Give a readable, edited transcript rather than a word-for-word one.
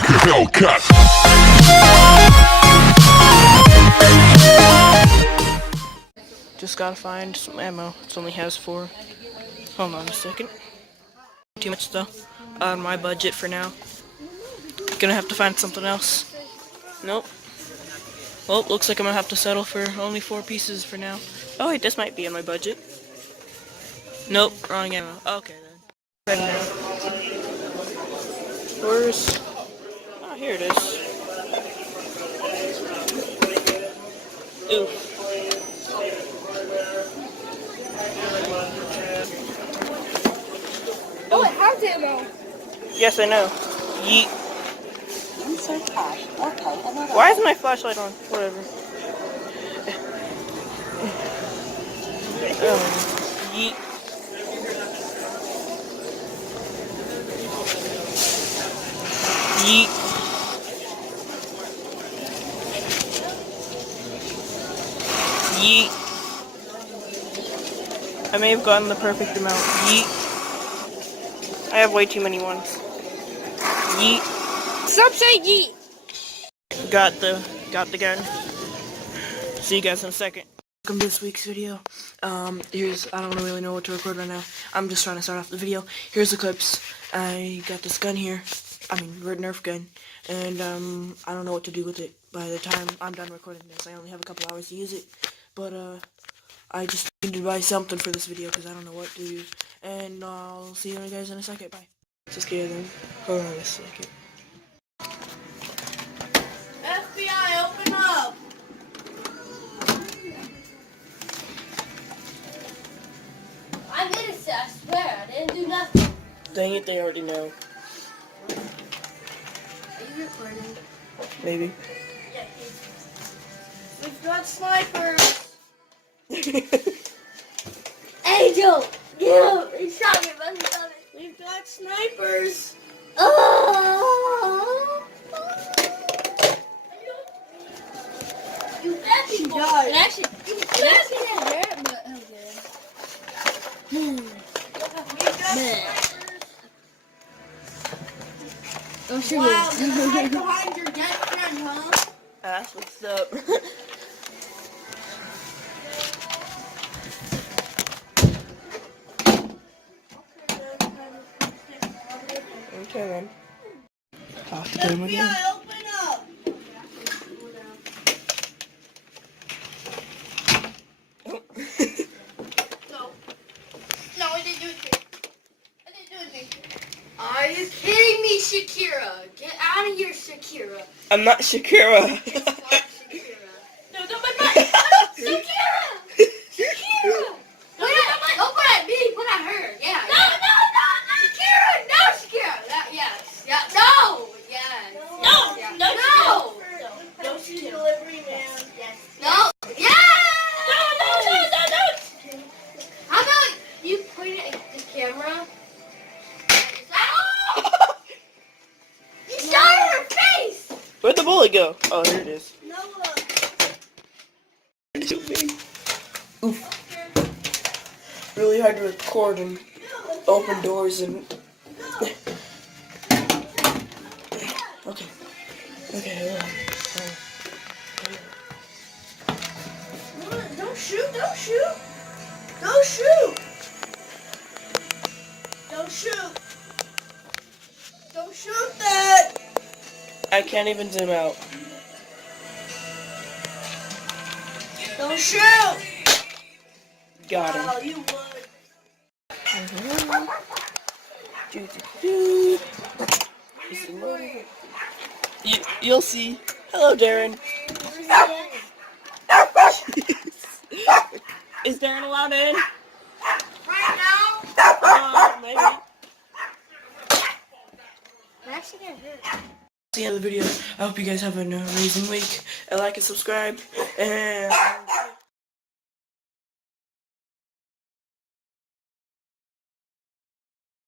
like a Hellcat. Just gotta find some ammo. It only has 4. Hold on a second. Too much though. Out of my budget for now. Gonna have to find something else. Nope. Well, looks like I'm gonna have to settle for only 4 pieces for now. Oh wait, this might be in my budget. Nope, wrong ammo. Okay then. Where's... Oh, here it is. Oof. Oh, it has ammo. Yes, I know. Yeet. Insert cash. Okay, another. Why is my flashlight on? Whatever. Yeet. Yeet. Yeet. I may have gotten the perfect amount. Yeet. I have way too many ones. Yeet. Stop saying yeet. Got the gun. See you guys in a second. Welcome to this week's video. I don't really know what to record right now. I'm just trying to start off the video. Here's the clips. I got this gun here. I mean, red nerf gun. And I don't know what to do with it by the time I'm done recording this. I only have a couple hours to use it. But I just need to buy something for this video because I don't know what to do. And I'll see you guys in a second. Bye. Just kidding them. Hold on a second. FBI, open up. I'm innocent, I swear. I didn't do nothing. Dang it, they already know. Are you recording? Maybe. Yeah, we've got snipers. Angel! Yeah, he shot me, but he shot me. We've got snipers. Oh! You actually died. It actually, you actually didn't hurt, but okay. Don't shoot me. Wow, you hide behind your dead friend, huh? That's what's up. Okay then. Off to game again. FBI, open up. No, I didn't do anything. I didn't do anything. Are you kidding me, Shakira? Get out of here, Shakira. I'm not Shakira. It's not Shakira. No, don't put my Shakira! Shakira! Don't put at me, put at her. Yeah. No, no, no, no! Shakira! No, Shakira! Yes. Yeah. No! Yes. No! Yeah. No! No! No delivery, man. Yes. No! Yeah! No, no, no, no, no! How about you point it at the camera? Oh! You shot her face! Where'd the bullet go? Oh, here it is. No. Oof. Really hard to record and open doors and... Okay. Okay, hold on. Don't shoot, don't shoot. Don't shoot. Don't shoot. Don't shoot that. I can't even zoom out. Don't shoot. Got him. Oh, you would. You'll see. Hello, Darren. Is Darren allowed in? Right now? Maybe. I'm actually gonna hurt. That's the end of the video. I hope you guys have an amazing week. Like and subscribe. And